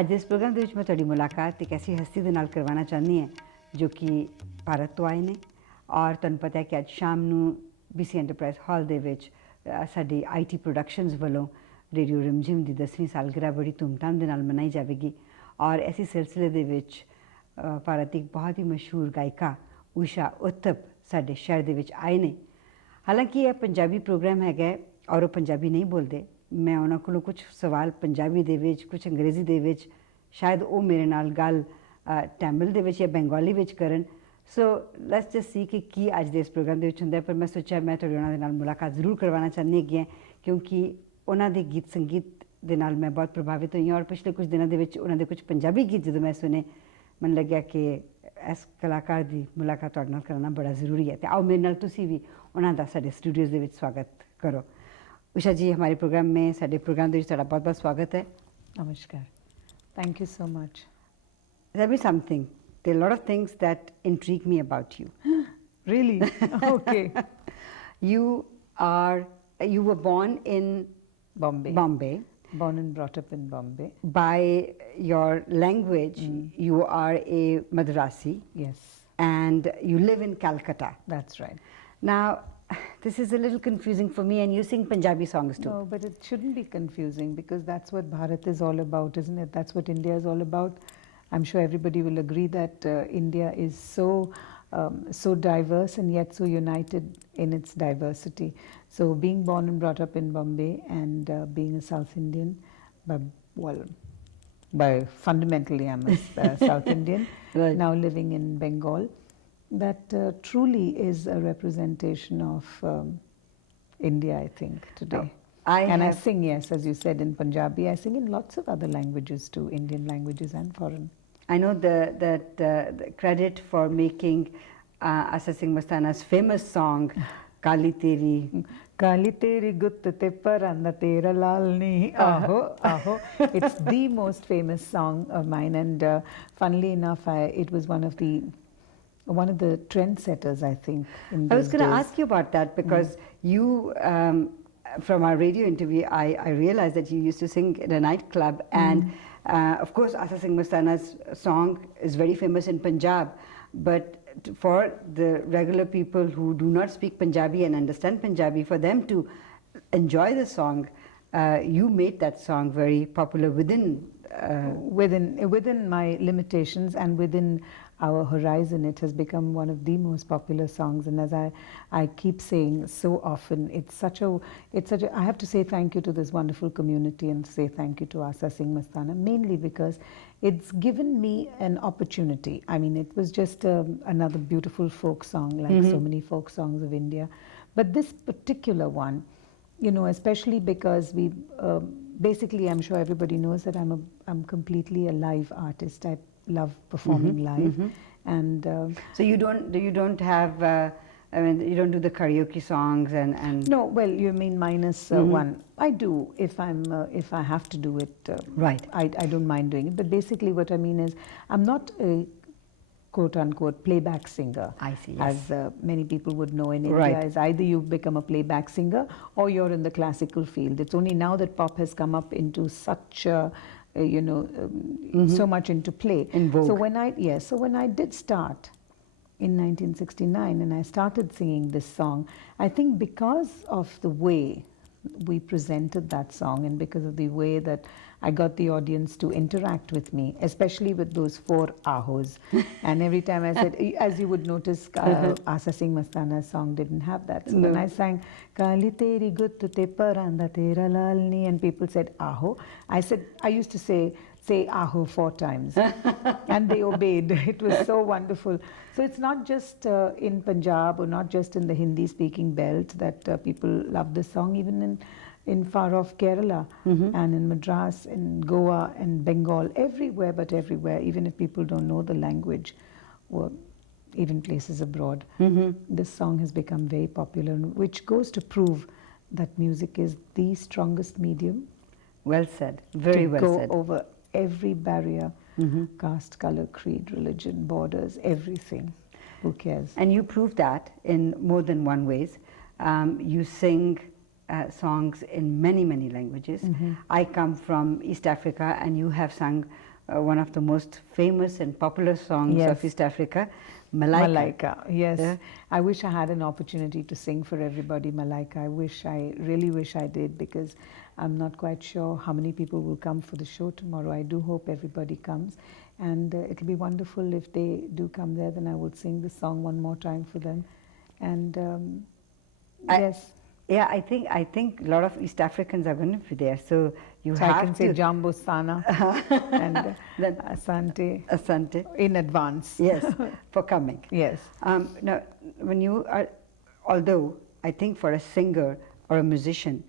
ਅੱਜ ਇਸ ਪ੍ਰੋਗਰਾਮ ਦੇ ਵਿੱਚ ਮੈਂ ਤੁਹਾਡੀ ਮੁਲਾਕਾਤ ਇੱਕ ਐਸੀ ਹਸਤੀ ਦੇ ਨਾਲ ਕਰਵਾਉਣਾ ਚਾਹੁੰਦੀ ਹਾਂ ਜੋ ਕਿ ਭਾਰਤ ਤੋਂ ਆਏ ਨੇ ਔਰ ਤੁਹਾਨੂੰ ਪਤਾ ਹੈ ਕਿ ਅੱਜ ਸ਼ਾਮ ਨੂੰ BC ਐਂਟਰਪ੍ਰਾਈਜ਼ ਹਾਲ ਦੇ ਵਿੱਚ ਸਾਡੀ IT ਪ੍ਰੋਡਕਸ਼ਨਸ ਵੱਲੋਂ ਰੇਡੀਓ ਰਿਮਝਿਮ ਦੀ 10ਵੀਂ ਸਾਲਗਿਰਾ ਬੜੀ ਧੂਮਧਾਮ ਦੇ ਨਾਲ ਮਨਾਈ ਜਾਵੇਗੀ ਔਰ ਇਸੇ ਸਿਲਸਿਲੇ ਦੇ ਵਿੱਚ ਭਾਰਤ ਦੀ ਇੱਕ ਬਹੁਤ ਹੀ ਮਸ਼ਹੂਰ ਗਾਇਕਾ ਊਸ਼ਾ ਉਥਪ ਸਾਡੇ ਸ਼ਹਿਰ ਦੇ ਵਿੱਚ ਆਏ ਨੇ। ਹਾਲਾਂਕਿ ਇਹ ਪੰਜਾਬੀ ਪ੍ਰੋਗਰਾਮ ਹੈਗਾ ਔਰ ਉਹ ਪੰਜਾਬੀ ਨਹੀਂ ਬੋਲਦੇ। ਮੈਂ ਉਹਨਾਂ ਕੋਲੋਂ ਕੁਝ ਸਵਾਲ ਪੰਜਾਬੀ ਦੇ ਵਿੱਚ ਕੁਝ ਅੰਗਰੇਜ਼ੀ ਦੇ ਵਿੱਚ ਸ਼ਾਇਦ ਉਹ ਮੇਰੇ ਨਾਲ ਗੱਲ ਟੈਮਿਲ ਦੇ ਵਿੱਚ ਜਾਂ ਬੰਗਾਲੀ ਵਿੱਚ ਕਰਨ। ਸੋ ਲੈਟਸ ਜਸਟ ਸੀ ਕਿ ਕੀ ਅੱਜ ਦੇ ਇਸ ਪ੍ਰੋਗਰਾਮ ਦੇ ਵਿੱਚ ਹੁੰਦਾ। ਪਰ ਮੈਂ ਸੋਚਿਆ ਮੈਂ ਤੁਹਾਡੇ ਉਹਨਾਂ ਦੇ ਨਾਲ ਮੁਲਾਕਾਤ ਜ਼ਰੂਰ ਕਰਵਾਉਣਾ ਚਾਹੁੰਦੀ ਹੈਗੀ ਹਾਂ ਕਿਉਂਕਿ ਉਹਨਾਂ ਦੇ ਗੀਤ ਸੰਗੀਤ ਦੇ ਨਾਲ ਮੈਂ ਬਹੁਤ ਪ੍ਰਭਾਵਿਤ ਹੋਈ ਹਾਂ ਔਰ ਪਿਛਲੇ ਕੁਝ ਦਿਨਾਂ ਦੇ ਵਿੱਚ ਉਹਨਾਂ ਦੇ ਕੁਝ ਪੰਜਾਬੀ ਗੀਤ ਜਦੋਂ ਮੈਂ ਸੁਣੇ ਮੈਨੂੰ ਲੱਗਿਆ ਕਿ ਇਸ ਕਲਾਕਾਰ ਦੀ ਮੁਲਾਕਾਤ ਤੁਹਾਡੇ ਨਾਲ ਕਰਨਾ ਬੜਾ ਜ਼ਰੂਰੀ ਹੈ। ਅਤੇ ਆਓ ਮੇਰੇ ਨਾਲ ਤੁਸੀਂ ਵੀ ਉਹਨਾਂ ਦਾ ਸਾਡੇ ਸਟੂਡੀਓਜ਼ ਦੇ ਵਿੱਚ ਸਵਾਗਤ ਕਰੋ। उषा जी हमारे प्रोग्राम में साडे प्रोग्राम दे बहुत बहुत स्वागत है। नमस्कार, thank you so much. Tell me something. There are a lot of things that intrigue me about you. Really? Okay. You were born in Bombay. Born and brought up in Bombay. By your language, you are a Madrasi. Yes. And you live in Calcutta. That's right. Now, this is a little confusing for me, and you sing Punjabi songs too. No, but it shouldn't be confusing because that's what Bharat is all about, isn't it? That's what India is all about. I'm sure everybody will agree that India is so diverse and yet so united in its diversity. So being born and brought up in Bombay and being a South Indian, by fundamentally I'm a South Indian, right. Now living in Bengal. That truly is a representation of India, I think, today. I sing, yes, as you said, in Punjabi. I sing in lots of other languages too, Indian languages and foreign. I know the credit for making Asa Singh Mastana's famous song, Kali Teri Gut Te Paranda Tera Lalni. Aho, aho. It's the most famous song of mine, and funnily enough, it was one of the trendsetters, I think, in those I was going to days. ask you about that because you, from our radio interview, I realized that you used to sing in a nightclub and of course Asa Singh Mastana's song is very famous in Punjab, but for the regular people who do not speak Punjabi and understand Punjabi, for them to enjoy the song, you made that song very popular within my limitations and within our horizon. It has become one of the most popular songs, and as I keep saying so often, it's such a I have to say thank you to this wonderful community and say thank you to Asa Singh Mastana, mainly because it's given me an opportunity. I mean, it was just another beautiful folk song like so many folk songs of India, but this particular one, you know, especially because we basically, I'm sure everybody knows that I'm completely a live artist. I love performing live, and so you don't have I mean, you don't do the karaoke songs and no, well, you mean minus one. I do if I have to do it, right. I don't mind doing it, but basically what I mean is I'm not a quote unquote playback singer. I see, yes. As many people would know in Right. India, is either you become a playback singer or you're in the classical field. It's only now that pop has come up into such so much into play. In vogue. So when I did start in 1969 and I started singing this song, I think because of the way we presented that song and because of the way that I got the audience to interact with me, especially with those 4 ahos. And every time I said, as you would notice, Asa Singh Mastana's song didn't have that. So when I sang, Kali Teri Gut Te Paranda Tera Lalni, and people said aho, I used to say aho 4 times. And they obeyed. It was so wonderful. So it's not just in Punjab or not just in the Hindi speaking belt that people love this song, even in far off Kerala and in Madras, in Goa and Bengal, everywhere but everywhere, even if people don't know the language or even places abroad. This song has become very popular, which goes to prove that music is the strongest medium. Well said, very well said. To go over every barrier, caste, color, creed, religion, borders, everything. Who cares? And you prove that in more than one ways. You sing songs in many languages. I come from East Africa and you have sung one of the most famous and popular songs Yes. of East Africa, Malaika. Malaika, yes. Yeah. I wish I had an opportunity to sing for everybody Malaika. I really wish I did, because I'm not quite sure how many people will come for the show tomorrow. I do hope everybody comes, and it'll be wonderful if they do come there. Then I will sing the song one more time for them. And yes. Yeah, I think a lot of East Africans are going to be there, so you So have I can say to. Jambo Sana and Then Asante Asante. in advance. Yes, for coming. Yes. Now, when you are, although I think for a singer or a musician,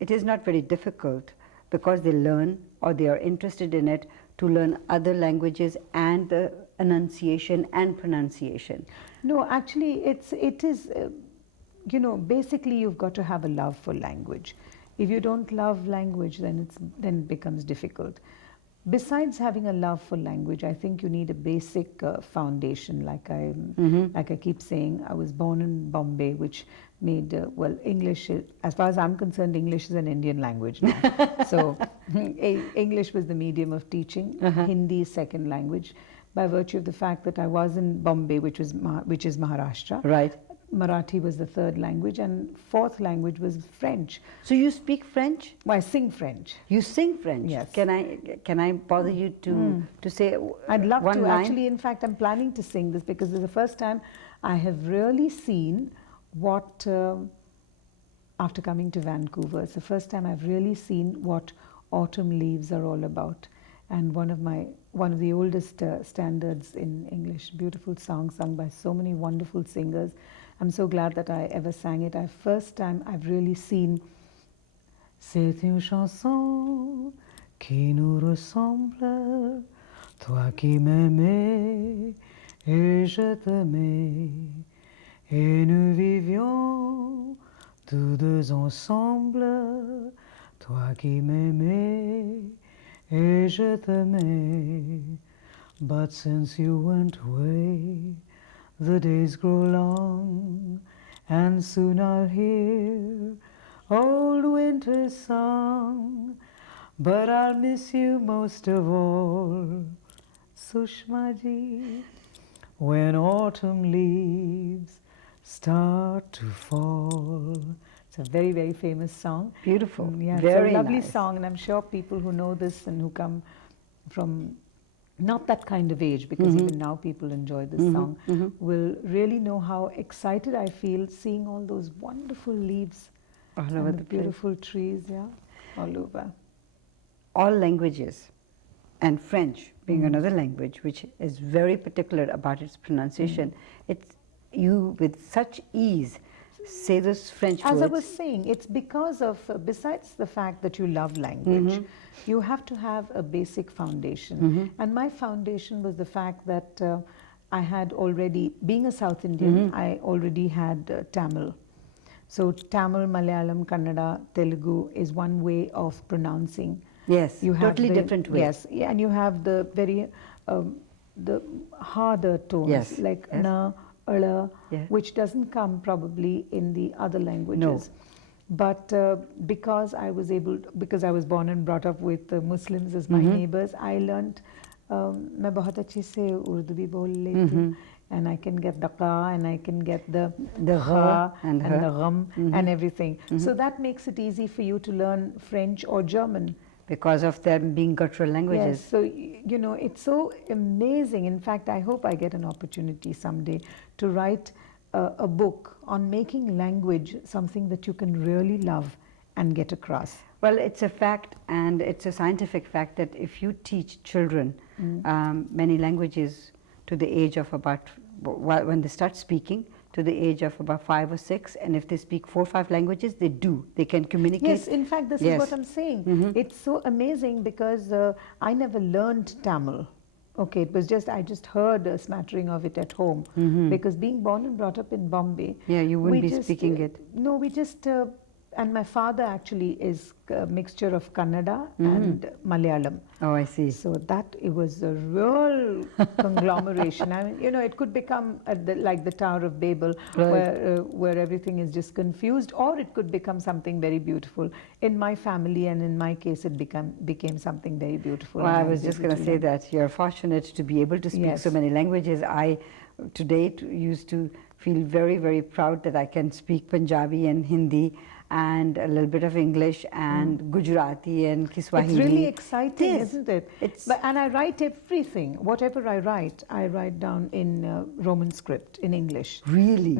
it is not very difficult, because they learn or they are interested in it, to learn other languages and the enunciation and pronunciation. No, actually, it is. Basically, you've got to have a love for language. If you don't love language, then it becomes difficult. Besides having a love for language, I think you need a basic foundation. Like I keep saying, I was born in Bombay, which made English. As far as I'm concerned, English is an Indian language now. So English was the medium of teaching. Hindi is second language, by virtue of the fact that I was in Bombay, which is Maharashtra. Right. Marathi was the third language, and fourth language was French. So you speak French? Well, I sing French. You sing French? Yes. Can I bother you to say I'd love one to. line? Actually, in fact, I'm planning to sing this, because it's the first time I have really seen what, after coming to Vancouver, it's the first time I've really seen what autumn leaves are all about. And one of the oldest standards in English, beautiful song sung by so many wonderful singers. I'm so glad that I ever sang it. First time I've really seen. C'est une chanson qui nous ressemble, toi qui m'aimais et je t'aimais, et nous vivions tous deux ensemble, toi qui m'aimais et je t'aimais. But since you went away, the days grow long, and soon I'll hear old winter's song. But I'll miss you most of all, Sushma ji, when autumn leaves start to fall. It's a very, very famous song. Beautiful. Yeah, Very it's a lovely nice. song, and I'm sure people who know this and who come from not that kind of age, because even now people enjoy this song, will really know how excited I feel seeing all those wonderful leaves All and over the the place. beautiful trees, yeah, all over. All languages, and French being another language which is very particular about its pronunciation, it's you with such ease say those French As words. I was saying, it's because of, besides the fact that you love language, you have to have a basic foundation. And my foundation was the fact that I had already, being a South Indian, I already had Tamil. So Tamil, Malayalam, Kannada, Telugu is one way of pronouncing. Yes, You have totally the, different way. Yes, yeah, and you have the very, the harder tones, Yes, like yes. na, ala, Yes. which doesn't come probably in the other languages. But because I was born and brought up with Muslims as my neighbors, I learnt, मैं बहुत अच्छे से उर्दू भी बोल लेती हूँ, and I can get the ka, and I can get the ha and and the gham and everything. So that makes it easy for you to learn French or German. Because of them being guttural languages. Yes, so it's so amazing. In fact, I hope I get an opportunity someday to write a book on making language something that you can really love and get across. Well, it's a fact, and it's a scientific fact, that if you teach children many languages to the age of about, when they start speaking, to the age of about 5 or 6, and if they speak 4 or 5 languages, they can communicate. Yes, in fact, this is what I'm saying. It's so amazing, because I never learned Tamil. Okay, it was I just heard a smattering of it at home, because being born and brought up in Bombay. Yeah, you wouldn't we be just, speaking it. No, we just and my father actually is a mixture of Kannada and Malayalam. Oh, I see. So that it was a real conglomeration. I mean, it could become like the Tower of Babel, Right. where everything is just confused, or it could become something very beautiful. In my family, and in my case, it became something very beautiful. Well, I was just going to say that you're fortunate to be able to speak so many languages. I, to date, used to feel very, very proud that I can speak Punjabi and Hindi and a little bit of English and Gujarati and Kiswahili. It's really exciting, isn't it? And I write everything. Whatever I write down in Roman script, in English. Really?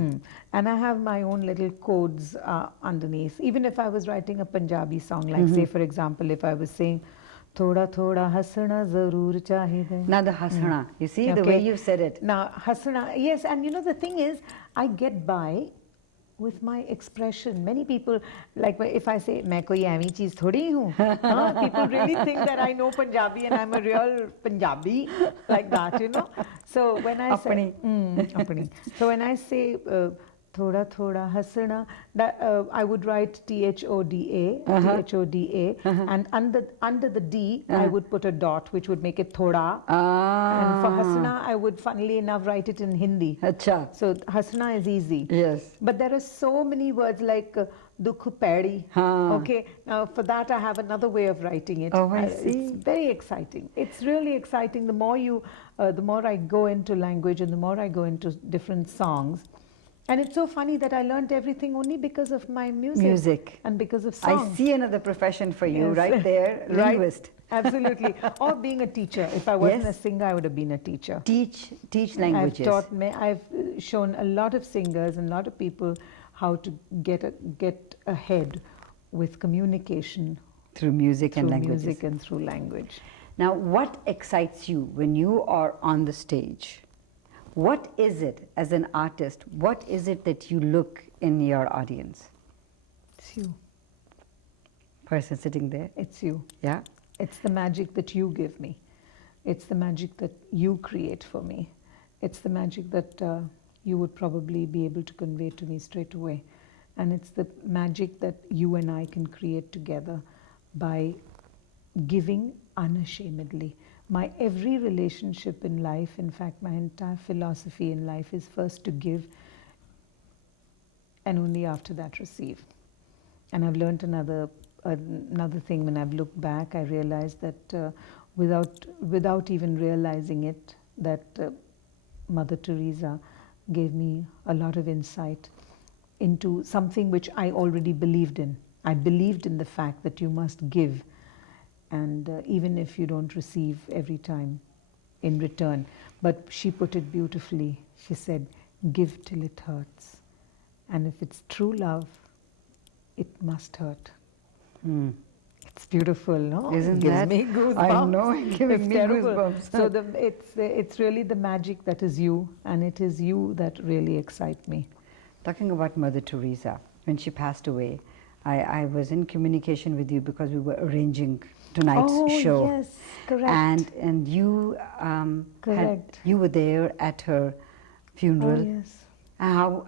And I have my own little codes underneath. Even if I was writing a Punjabi song, like say, for example, if I was saying, Thoda thoda hasna zarur chahide. Now the hasna, you see the way you said it. Now hasna, yes, and the thing is, I get by with my expression. Many people, like if I say, "Main koi aimi cheez thodi hu," people really think that I know Punjabi and I'm a real Punjabi, like that, So when I say, so when I say, thoda thoda hasna, that I would write THODA, and under the D I would put a dot, which would make it thoda. And for hasna, I would, funnily enough, write it in Hindi. Acha. So hasna is easy. Yes. But there are so many words like dukh pedi. Okay. Now for that I have another way of writing it. Oh, I see. It's very exciting. It's really exciting. The more I go into language and the more I go into different songs. And it's so funny that I learned everything only because of my music. And because of songs. I see another profession for you right there, linguist. Absolutely. Or being a techer. If I wasn't a singer, I would have been a teacher. Teach languages. I've shown a lot of singers and a lot of people how to get ahead with communication. Through music and languages. Through music and through language. Now, what excites you when you are on the stage? What is it, as an artist, what is it that you look in your audience? It's you. Person sitting there? It's you. Yeah? It's the magic that you give me. It's the magic that you create for me. It's the magic that you would probably be able to convey to me straight away. And it's the magic that you and I can create together by giving unashamedly. My every relationship in life, in fact, my entire philosophy in life is first to give and only after that receive. And I've learned another thing when I've looked back. I realized that without even realizing it, that Mother Teresa gave me a lot of insight into something which I already believed in. I believed in the fact that you must give. And even if you don't receive every time in return. But she put it beautifully. She said, give till it hurts. And if it's true love, it must hurt. It's beautiful, no? Isn't Gives that? me goosebumps. I know, it gives me goosebumps. So it's really the magic that is you, and it is you that really excite me. Talking about Mother Teresa, when she passed away, I was in communication with you because we were arranging tonight's show. Oh, yes, correct. And you correct. You were there at her funeral. Oh, yes. How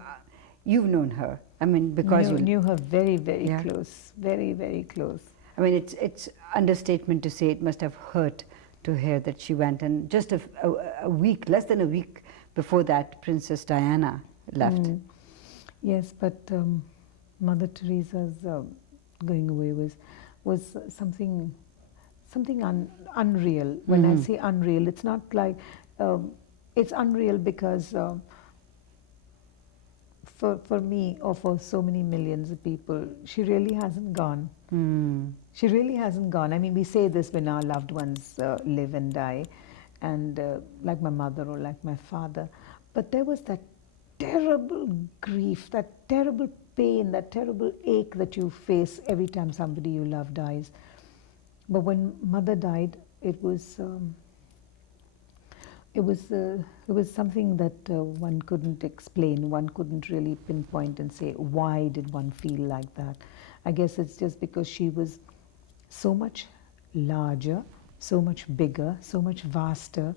you've known her? I mean, because you knew her very, very close, very, very close. I mean, it's understatement to say it must have hurt to hear that she went, and just a week, less than a week before that, Princess Diana left. Yes, but Mother Teresa's going away was something unreal. When I say unreal, it's not like it's unreal because for me or for so many millions of people, she really hasn't gone. She really hasn't gone. I mean, we say this when our loved ones live and die, and like my mother or like my father, but there was that terrible grief, that terrible pain, that terrible ache that you face every time somebody you love dies. But when Mother died, it was something that one couldn't explain. One couldn't really pinpoint and say, why did one feel like that? I guess it's just because she was so much larger, so much bigger, so much vaster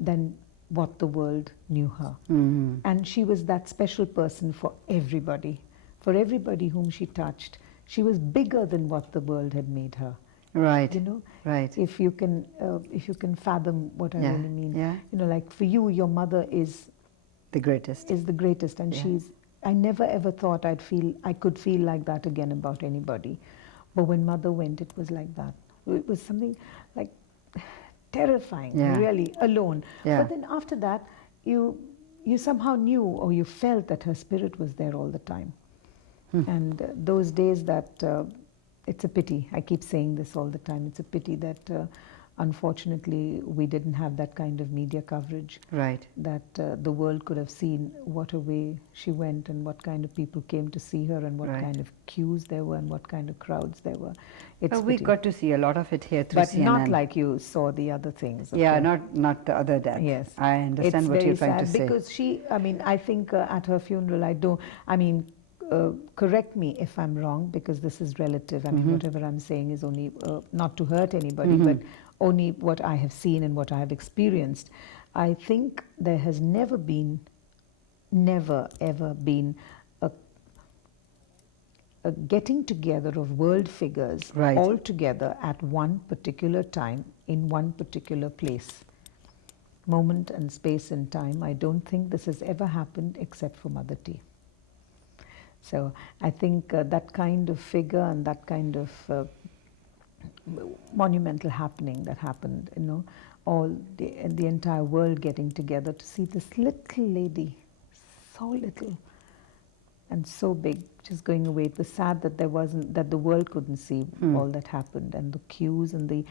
than what the world knew her. And she was that special person for everybody whom she touched. she was bigger than what the world had made her. Right. You know, Right. if you can fathom what I Yeah. really mean. Yeah. You know, like for you, your mother is The greatest. the greatest, and Yeah. I never ever thought I could feel like that again about anybody. But when mother went, it was like that. It was something like terrifying, Yeah. really, alone. Yeah. But then after that, you somehow knew, or you felt that her spirit was there all the time. And those days that, it's a pity, I keep saying this all the time, it's a pity that unfortunately we didn't have that kind of media coverage. Right. That the world could have seen what a way she went and what kind of people came to see her and what Right. kind of queues there were and what kind of crowds there were. It's But we pity. got to see a lot of it here through But CNN. not like you saw the other things. Yeah, okay? not the other death. Yes. I understand It's what you're very trying to sad say. because I think at her funeral, correct me if I'm wrong, because this is relative. I mean, whatever I'm saying is only not to hurt anybody, but only what I have seen and what I have experienced. I think there has never ever been a getting together of world figures Right. all together at one particular time in one particular place. Moment and space and time. I don't think this has ever happened except for Mother T. So I think that kind of figure and that kind of monumental happening that happened, you know, all the entire world getting together to see this little lady, so little and so big, just going away. It was sad that the world couldn't see all that happened, and the queues and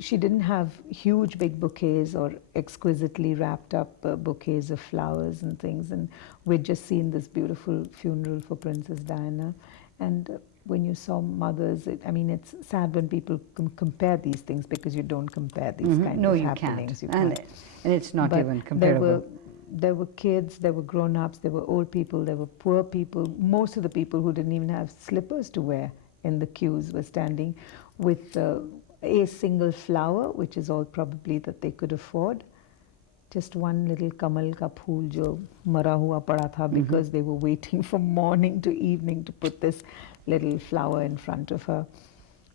she didn't have huge big bouquets or exquisitely wrapped up bouquets of flowers and things, and we'd just seen this beautiful funeral for Princess Diana. And when you saw mothers, it's sad when people compare these things, because you don't compare these kind No, of you happenings. can't. You And it's not But even comparable. There were kids, there were grown-ups, there were old people, there were poor people. Most of the people who didn't even have slippers to wear in the queues were standing with a single flower, which is all probably that they could afford. Just one little kamal ka phool jo mara hua pada tha, because they were waiting from morning to evening to put this little flower in front of her.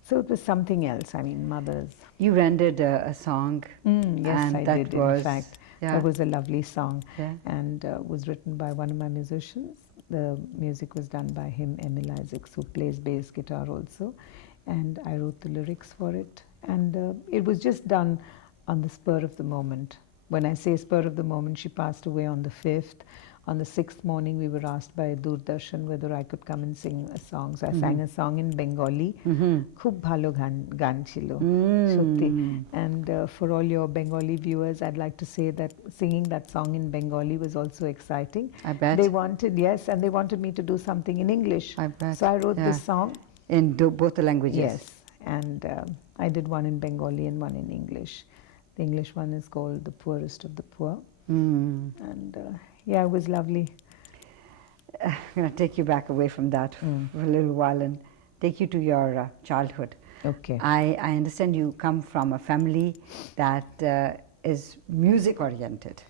So it was something else. I mean, mothers. You rendered a song. Yes, and I that did, was, in fact. yeah. That was a lovely song, Yeah. and was written by one of my musicians. The music was done by him, Emil Isaacs, who plays bass guitar also, and I wrote the lyrics for it. And it was just done on the spur of the moment. When I say spur of the moment, she passed away on the 5th. On the 6th morning, we were asked by Doordarshan whether I could come and sing a song. So I sang a song in Bengali. Khub bhalo gan chilo. Shotti. And for all your Bengali viewers, I'd like to say that singing that song in Bengali was also exciting. I bet. They wanted, yes, and they wanted me to do something in English. I bet. So I wrote Yeah. this song. In both the languages. Yes, and I did one in Bengali and one in English. The English one is called The Poorest of the Poor. And yeah, it was lovely. I'm going to take you back away from that for a little while and take you to your childhood. Okay. I understand you come from a family that is music oriented.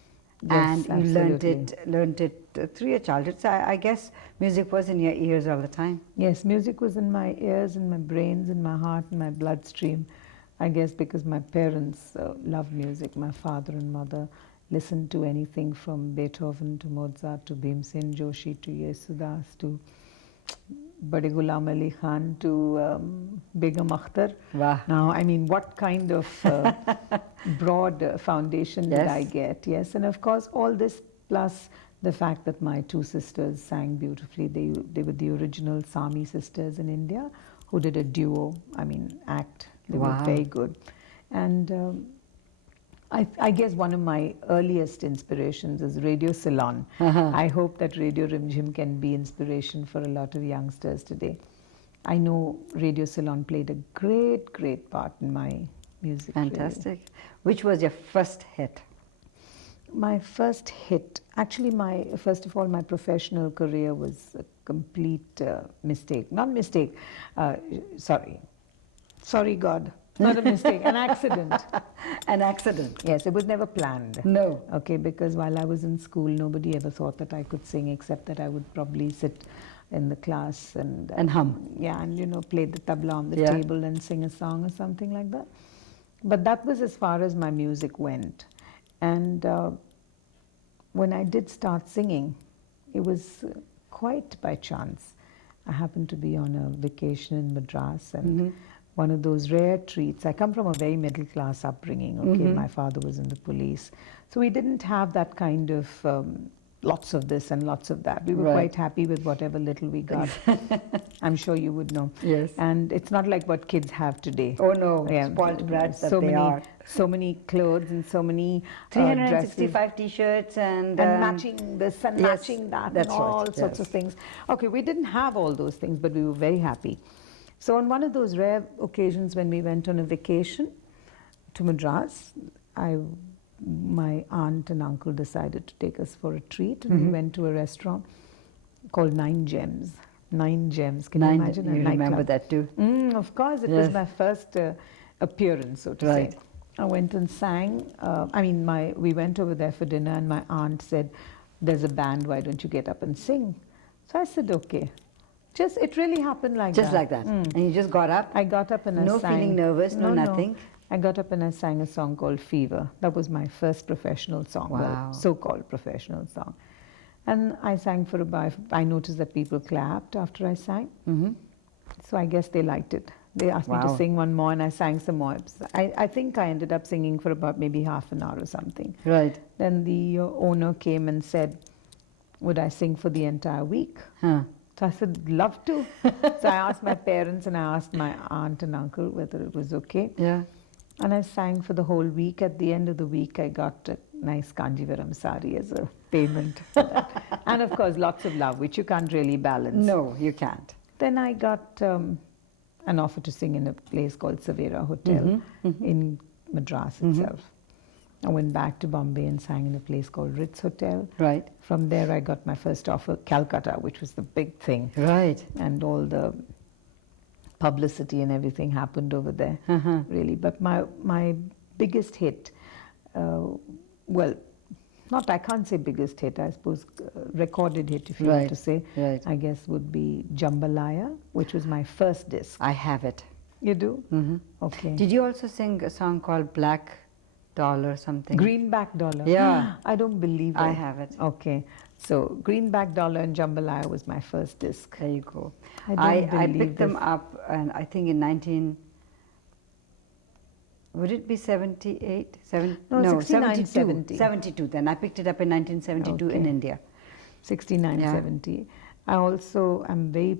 Yes, and you absolutely. learned it through your childhood. So I guess music was in your ears all the time. Yes, music was in my ears, in my brains, in my heart, in my bloodstream. I guess because my parents loved music. My father and mother listened to anything from Beethoven to Mozart to Bhimsen Joshi to Yesudas to Bade Ghulam Ali Khan to Begum Akhtar. Wow. Now, I mean, what kind of broad foundation did Yes. I get? Yes, and of course, all this plus the fact that my two sisters sang beautifully. They were the original Sami sisters in India who did a duo, act. They were Wow. very good. And I guess one of my earliest inspirations is Radio Ceylon. I hope that Radio Rimjhim can be inspiration for a lot of youngsters today. I know Radio Ceylon played a great, great part in my music. Fantastic. Which was your first hit? My first hit, actually first of all, my professional career was a complete mistake. Not mistake, sorry God, not a mistake, an accident. An accident? Yes, it was never planned. No. Okay, because while I was in school, nobody ever thought that I could sing, except that I would probably sit in the class and hum. Yeah, and play the tabla on the Yeah. table and sing a song or something like that. But that was as far as my music went. And when I did start singing, it was quite by chance. I happened to be on a vacation in Madras, and one of those rare treats. I come from a very middle class upbringing. Okay, my father was in the police, so we didn't have that kind of lots of this and lots of that. We were quite happy with whatever little we got. I'm sure you would know. Yes. And it's not like what kids have today. Oh no, spoiled brats that they are. So many clothes and so many 365 t-shirts and matching this and matching that and all sorts of things. Okay, we didn't have all those things, but we were very happy. So on one of those rare occasions when we went on a vacation to Madras, my aunt and uncle decided to take us for a treat, and we went to a restaurant called Nine Gems. Nine Gems. Can you imagine? You remember that too? Of course, it was my first appearance, so to say. I went and sang. We went over there for dinner, and my aunt said, "There's a band. Why don't you get up and sing?" So I said, "Okay." It really happened like that. Just like that. And you just got up? I got up and I sang. No feeling nervous, no nothing? I got up and I sang a song called Fever. That was my first professional song, well, so-called professional song. And I sang for about, I noticed that people clapped after I sang. So I guess they liked it. They asked me to sing one more, and I sang some more. I think I ended up singing for about maybe half an hour or something. Right. Then the owner came and said, would I sing for the entire week? So I said, love to. So I asked my parents and I asked my aunt and uncle whether it was okay. Yeah. And I sang for the whole week. At the end of the week, I got a nice Kanjivaram sari as a payment. And of course, lots of love, which you can't really balance. No, you can't. Then I got an offer to sing in a place called Savera Hotel in Madras itself. I went back to Bombay and sang in a place called Ritz Hotel. Right. From there, I got my first offer, Calcutta, which was the big thing. Right. And all the publicity and everything happened over there, really. But my biggest hit, I can't say biggest hit, I suppose recorded hit, if you want to say, I guess would be Jambalaya, which was my first disc. I have it. You do? Okay. Did you also sing a song called Black Dollar something? Greenback Dollar. Yeah. I don't believe it. I have it. Okay. So Greenback Dollar and Jambalaya was my first disc. There you go. I picked them up, and I think in would it be 78? No, 69, 72 then. I picked it up in 1972 in India. 69, 70. I also am very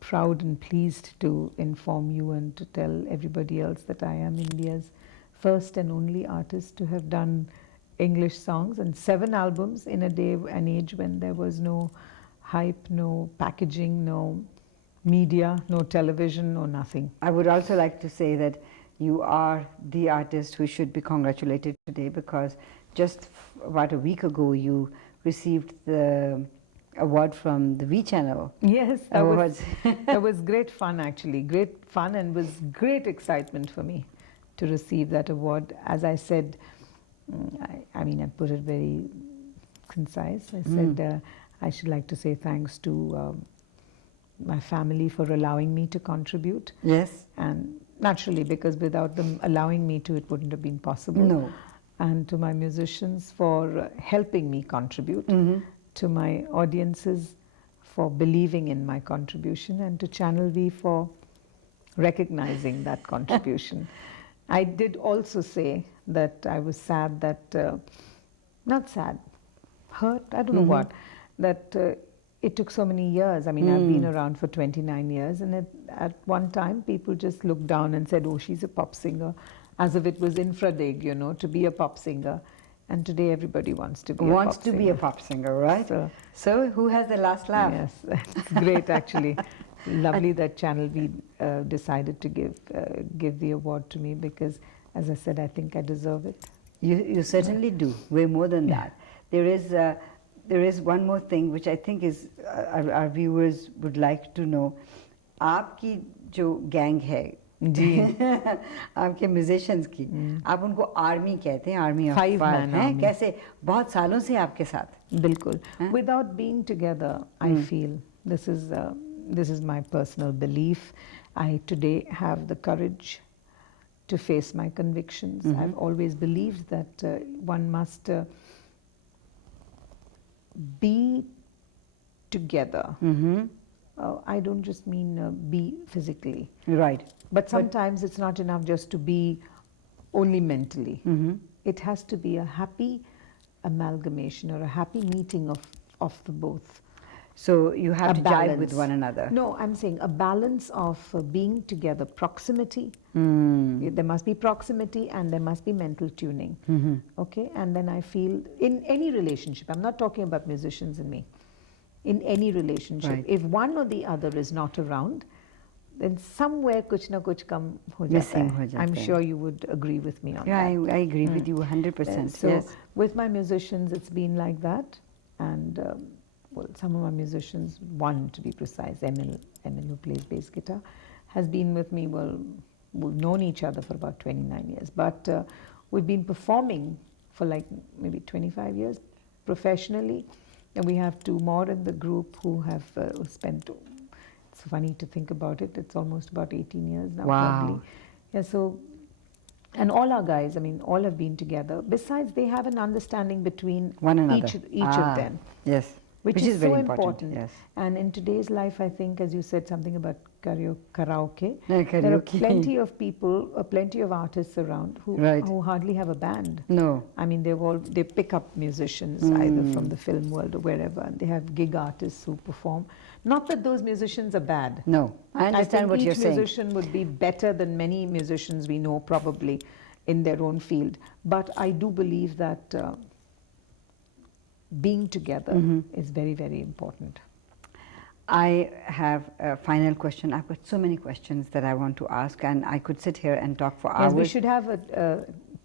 proud and pleased to inform you and to tell everybody else that I am India's first and only artist to have done English songs and 7 albums in a day and age when there was no hype, no packaging, no media, no television, no nothing. I would also like to say that you are the artist who should be congratulated today, because just about a week ago you received the award from the V Channel. Yes, that was great fun actually, great fun, and was great excitement for me to receive that award. As I said, I put it very concise. I said I should like to say thanks to my family for allowing me to contribute. Yes. And naturally, because without them allowing me to, it wouldn't have been possible. No. And to my musicians for helping me contribute, to my audiences for believing in my contribution, and to Channel V for recognizing that contribution. I did also say that I was sad that, not sad, hurt, I don't know what, that it took so many years. I've been around for 29 years, and at one time people just looked down and said, oh, she's a pop singer, as if it was infra-dig, to be a pop singer. And today everybody wants to be a pop singer. Wants to be a pop singer, right? So who has the last laugh? Yes, that's great actually. Lovely that Channel V decided to give the award to me, because, as I said, I think I deserve it. You certainly do, way more than that. There is one more thing which I think is our viewers would like to know. आपकी जो gang है जी आपके musicians की, आप उनको army कहते हैं, army of 5 five हैं, कैसे बहुत सालों से आपके साथ? बिल्कुल. Without being together, I feel This is my personal belief. I today have the courage to face my convictions. I've always believed that one must be together. I don't just mean be physically. Right. But sometimes it's not enough just to be only mentally. It has to be a happy amalgamation or a happy meeting of the both. So you have A to jive with balance. one another. No, I'm saying a balance of being together, proximity. There must be proximity and there must be mental tuning. Okay, and then I feel in any relationship, I'm not talking about musicians and me, in any relationship, Right. if one or the other is not around, then somewhere kuch na kuch kam ho jata Missing hai. ho jata I'm hai. sure you would agree with me on Yeah, that. I agree with you 100%. So Yes. with my musicians, it's been like that, and well, some of my musicians, one to be precise, Emil who plays bass guitar, has been with me. Well, we've known each other for about 29 years, but we've been performing for like maybe 25 years professionally, and we have two more in the group who have spent. It's funny to think about it. It's almost about 18 years now, Wow. probably. Yeah, so. And all our guys, I mean, all have been together. Besides, they have an understanding between One another. each of them. Yes. Which is is so very important. Yes. And in today's life, I think, as you said something about karaoke, Yeah, there are karaoke. plenty of people, plenty of artists around Right. who hardly have a band. No. I mean, they pick up musicians either from the film world or wherever, and they have gig artists who perform. Not that those musicians are bad. No. I understand think what you're each saying. musician would be better than many musicians we know probably in their own field. But I do believe that being together is very, very important. I have a final question. I've got so many questions that I want to ask, and I could sit here and talk for hours. Yes, we should have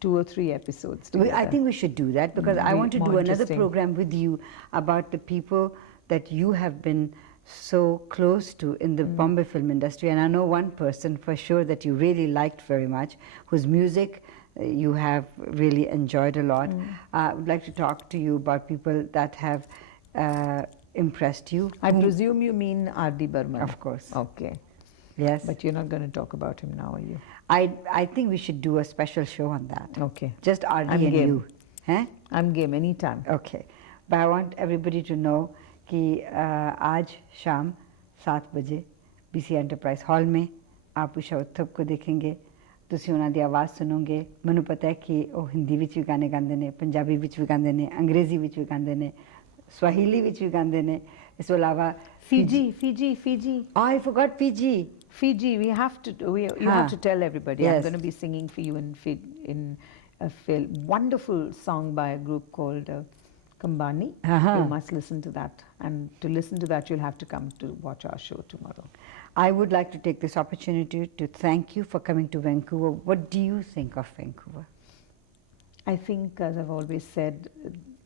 2 or 3 episodes together. I think we should do that, because I Be want to more do another interesting. program with you about the people that you have been so close to in the Bombay film industry. And I know one person for sure that you really liked very much, whose music you have really enjoyed a lot. I would like to talk to you about people that have impressed you. I presume you mean R.D. Burman. Of course. Okay. Yes. But you're not going to talk about him now, are you? I think we should do a special show on that. Okay. Just RD I'm and game. you. Huh? I'm game anytime. Okay. But I want everybody to know कि आज शाम 7 बजे BC enterprise hall में आप उषा उत्थुप को देखेंगे ਤੁਸੀਂ ਉਹਨਾਂ ਦੀ ਆਵਾਜ਼ ਸੁਣੋਗੇ ਮੈਨੂੰ ਪਤਾ ਹੈ ਕਿ ਉਹ ਹਿੰਦੀ ਵਿੱਚ ਵੀ ਗਾਣੇ ਗਾਉਂਦੇ ਨੇ ਪੰਜਾਬੀ ਵਿੱਚ ਵੀ ਗਾਉਂਦੇ ਨੇ ਅੰਗਰੇਜ਼ੀ ਵਿੱਚ ਵੀ ਗਾਉਂਦੇ ਨੇ ਸਵਾਹਿਲੀ ਵਿੱਚ ਵੀ ਗਾਉਂਦੇ ਨੇ ਇਸ ਤੋਂ ਇਲਾਵਾ Fiji. I forgot Fiji. Fiji, we have to. You have to tell everybody. Yes. I'm going to be singing for you in a wonderful song by a group called Kambani. You must listen to that, and to listen to that, you'll have to come to watch our show tomorrow. I would like to take this opportunity to thank you for coming to Vancouver. What do you think of Vancouver? I think, as I've always said,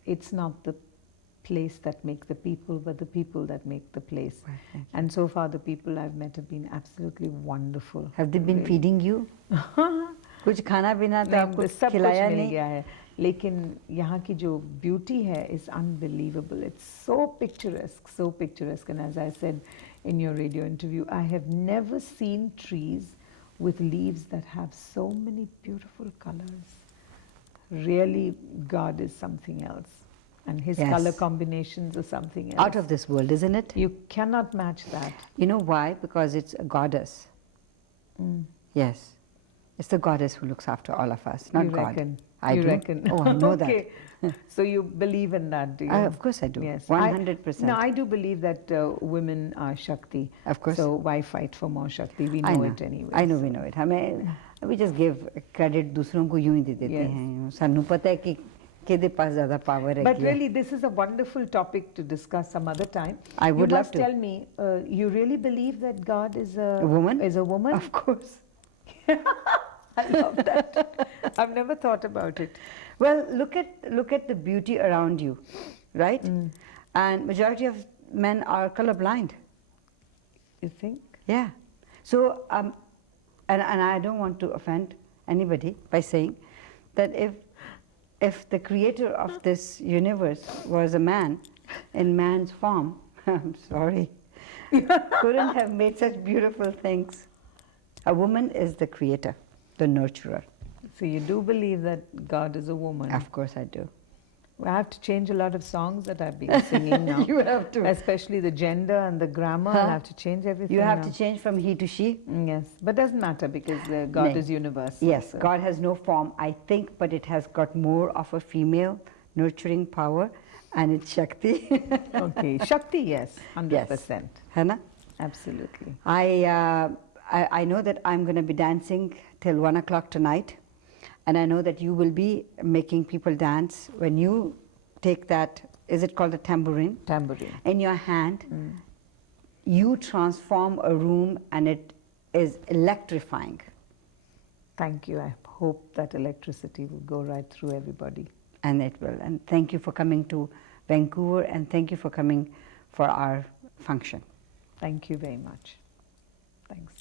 it's not the place that make the people, but the people that make the place. Right, and so far, the people I've met have been absolutely wonderful. Have they been feeding you? कुछ खाना पीना तो आपको सब खिलाया कुछ मिल नहीं? गया है, लेकिन यहाँ की जो beauty है is unbelievable. It's so picturesque. And as I said in your radio interview, I have never seen trees with leaves that have so many beautiful colors. Really, God is something else. And his Yes. color combinations are something else. Out of this world, isn't it? You cannot match that. You know why? Because it's a goddess. Yes. It's the goddess who looks after all of us, not You God. reckon? I You do. reckon? Oh, I know Okay. So you believe in that, do you? that. Of course I do. Yes. 100%. No, I do believe that women are Shakti. Of course. So why fight for more Shakti? We I know know it anyway. I know, we know it. We just give credit दूसरों को यूं ही दे देते Yes. हैं. सानू पता है कि किहदे पास ज़्यादा power है. But really, this is a wonderful topic to discuss some other time. I would you love must to. tell me, you really believe that God is a woman? Is a woman? Of course. I love that. I've never thought about it. Well, look at the beauty around you, right? And majority of men are colorblind. You think? Yeah. So, and I don't want to offend anybody by saying that if the creator of this universe was a man in man's form, I'm sorry, couldn't have made such beautiful things. A woman is the creator, the nurturer. So you do believe that God is a woman? Of course I do. I have to change a lot of songs that I've been singing now. You have to. Especially the gender and the grammar. I'll have to change everything. You have now. to change from he to she. Yes, but doesn't matter because God No. is universal. Yes, so. God has no form, I think, but it has got more of a female nurturing power, and it's Shakti. Okay, Shakti, yes, 100%. Hai na? Absolutely. I know that I'm going to be dancing till 1 o'clock tonight, and I know that you will be making people dance when you take that, is it called a tambourine? Tambourine. In your hand. You transform a room and it is electrifying. Thank you. I hope that electricity will go right through everybody. And it will. And thank you for coming to Vancouver, and thank you for coming for our function. Thank you very much. Thanks.